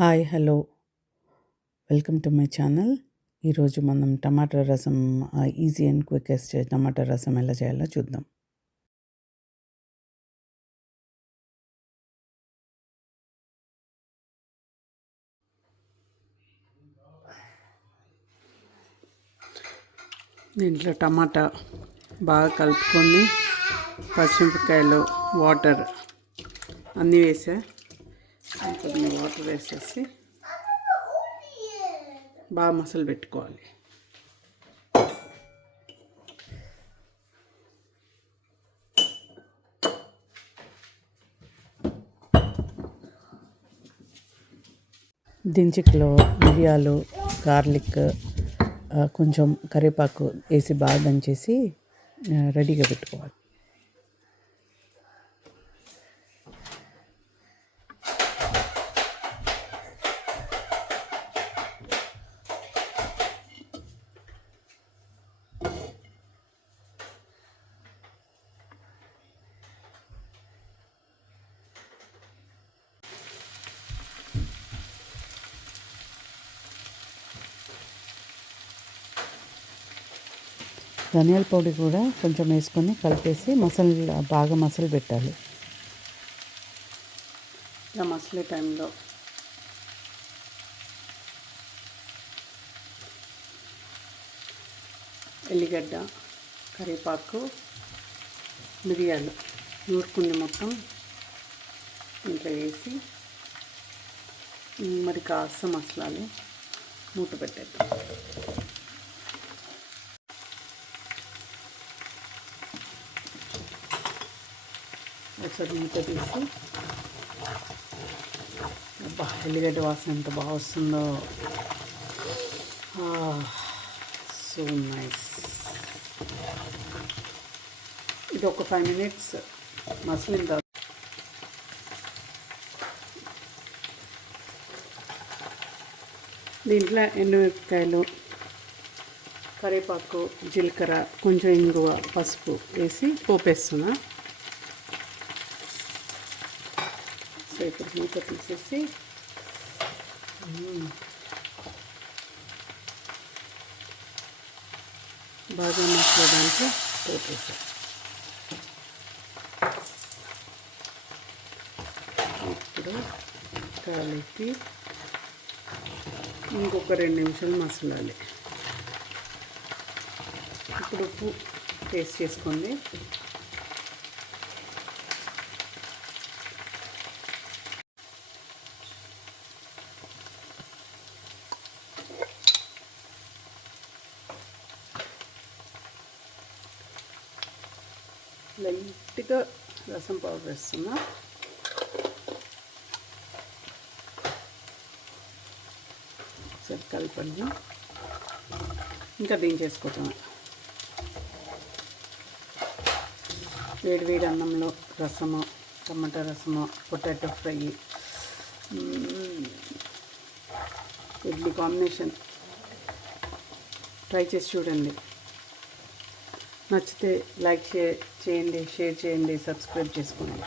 Hi hello welcome to my channel. ఈరోజు మనం టమాటా రసం ఈజీ అండ్ క్వికెస్ట్ టమాటా రసం ఎలా చేయాలో చూద్దాం. దీంట్లో టమాటా బాగా కలుపుకొని పచ్చిమిరపకాయలు వాటర్ అన్నీ వేసా. కొన్ని వాటర్ వేసేసి బాగా మసాలా పెట్టుకోవాలి. దించికలో మిరియాలు, గార్లిక్, కొంచెం కరివేపాకు వేసి బాగా దంచేసి రెడీగా పెట్టుకోవాలి. ధనియాల పొడి కూడా కొంచెం వేసుకొని కలిపేసి బాగా మసాలా పెట్టాలి. ఇలా మసాలా టైంలో ఎల్లిగడ్డ, కరివేపాకు, మిరియాలు నూరుకుని మొత్తం ఇంట్లో వేసి మరి కాస్త మసాలాలు మూత పెట్టేద్దాం. ఒకసారి మూత తీసి అబ్బా ఎల్లిగడ్డ వాసన ఎంత బాగా వస్తుందో. So nice. ఇది ఒక 5 minutes మసలిన తర్వాత దీంట్లో ఎండుమిరపకాయలు, కరివేపాకు, జీలకర్ర, కొంచెం ఇంగువ, పసుపు వేసి పోపేస్తున్నా. సో ఇప్పుడు మూత తీసేసి బాగా మసలడానికి పోపేసాను. ఇప్పుడు కలిపి ఇంకొక 2 నిమిషాలు మసలాలి. ఇప్పుడు ఉప్పు టేస్ట్ చేసుకోండి. లైట్గా రసం పౌడర్ వేస్తున్నా. సరే కలపండి. ఇంకా దించేసుకోవటం. వేడి అన్నంలో రసము, టమాటా రసము, potato fry, idli combination. Try చేసి చూడండి. నచ్చితే లైక్ చేయండి, షేర్ చేయండి, సబ్స్క్రైబ్ చేసుకోండి.